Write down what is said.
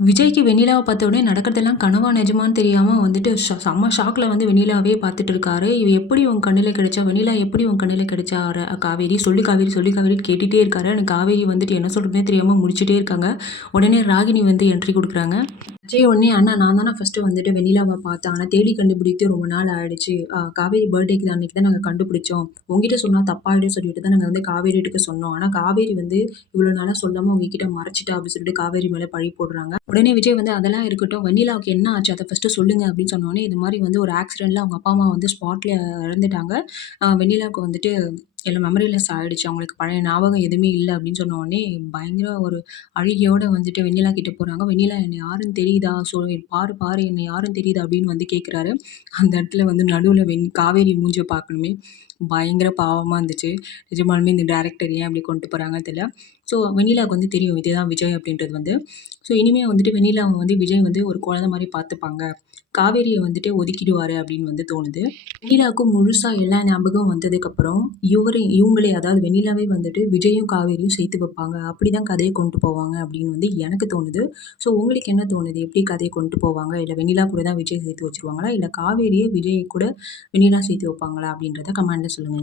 விஜய்க்கு வெண்ணிலாவ பார்த்த உடனே நடக்கிறதெல்லாம் கனவா, நிஜமான்னு தெரியாம வந்துட்டு செம்ம ஷாக்ல வந்து வெண்ணிலாவே பார்த்துட்டு இருக்காரு. "இவ எப்படி உன் கண்ணுல கிடைச்சா? வெண்ணிலா எப்படி உன் கண்ணுல கிடைச்சா? காவேரி சொல்லு காவேரி, சொல்லு காவேரின்னு கேட்டுட்டே இருக்காரு. ஆனா காவேரி வந்துட்டு என்ன சொல்றதுன்னே தெரியாம முழிச்சுட்டே இருக்காங்க. உடனே ராகினி வந்து என்ட்ரி குடுக்குறாங்க. விஜய் உடனே "அண்ணா நான் தானே ஃபர்ஸ்ட்டு வந்துட்டு வெண்ணிலாவ பார்த்தேன். ஆனா தேடி கண்டுபிடித்து ரொம்ப நாள் ஆயிடுச்சு. காவேரி பர்த்டேக்கு அன்னைக்கு தான் நாங்க கண்டுபிடிச்சோம். உன்கிட்ட சொன்னா தப்பாயிடும்னு சொல்லிட்டு தான் நாங்க வந்து காவேரி வீட்டுக்கு சொன்னோம். ஆனா காவேரி வந்து இவ்வளோ நாளா சொல்லாம உங்ககிட்ட மறைச்சுட்டா" அப்படின்னு சொல்லிட்டு காவேரி மேல பழி போடுறாங்க. உடனே விஜய் வந்து "அதெல்லாம் இருக்கட்டும். வெண்ணிலாவுக்கு என்ன ஆச்சு? அத ஃபர்ஸ்ட்டு சொல்லுங்க" அப்படின்னு சொன்னோனே, இது மாரி வந்து ஒரு ஆக்சிடென்ட்ல அவங்க அப்பா, அம்மா வந்து ஸ்பாட்ல இறந்துட்டாங்க. வெண்ணிலாவுக்கு வந்துட்டு எல்லாம் மெமரிலெஸ் ஆயிடுச்சு. அவங்களுக்கு பழைய ஞாபகம் எதுவுமே இல்ல அப்படின்னு சொன்ன உடனே, பயங்கர ஒரு அழுகையோட வந்துட்டு வெண்ணிலா கிட்ட போறாங்க. "வெண்ணிலா என்ன யாருன்னு தெரியுதா? பாரு, பாரு என்ன யாருன்னு தெரியுதா?" அப்படின்னு வந்து கேட்குறாரு. அந்த இடத்துல வந்து நடுவுல காவேரி மூஞ்சிய பார்க்கணுமே, பயங்கர பாவமா இருந்துச்சு. நிஜமாலுமே இந்த டைரக்டர் ஏன் அப்படி கொண்டு போறாங்கன்னு தெரியல. ஸோ வெண்ணிலாவுக்கு வந்து தெரியும். இதுதான் விஜய் அப்படின்றது வந்து. ஸோ இனிமே வந்துட்டு வெண்ணிலாவ வந்து விஜய் வந்து ஒரு குழந்தை மாரி பார்த்துப்பாங்க. காவேரிய வந்துட்டு ஒதுக்கிடுவாரு அப்படின்னு வந்து தோணுது. வெண்ணிலாவுக்கு முழுசா எல்லா ஞாபகமும் வந்ததுக்கப்புறம், இவங்களே அதாவது வெண்ணிலாவே வந்துட்டு விஜயும், காவேரியும் சேர்த்து வைப்பாங்க. அப்படிதான் கதைய கொண்டு போவாங்க அப்படின்னு வந்து எனக்கு தோணுது. ஸோ உங்களுக்கு என்ன தோணுது? எப்படி கதைய கொண்டு போவாங்க? இல்ல வெண்ணிலா கூட தான் விஜய் சேர்த்து வச்சுருவாங்களா? இல்ல காவேரிய விஜய் கூட வெண்ணிலா சேர்த்து வைப்பாங்களா? அப்படின்றத கமெண்ட்ல சொல்லுங்க.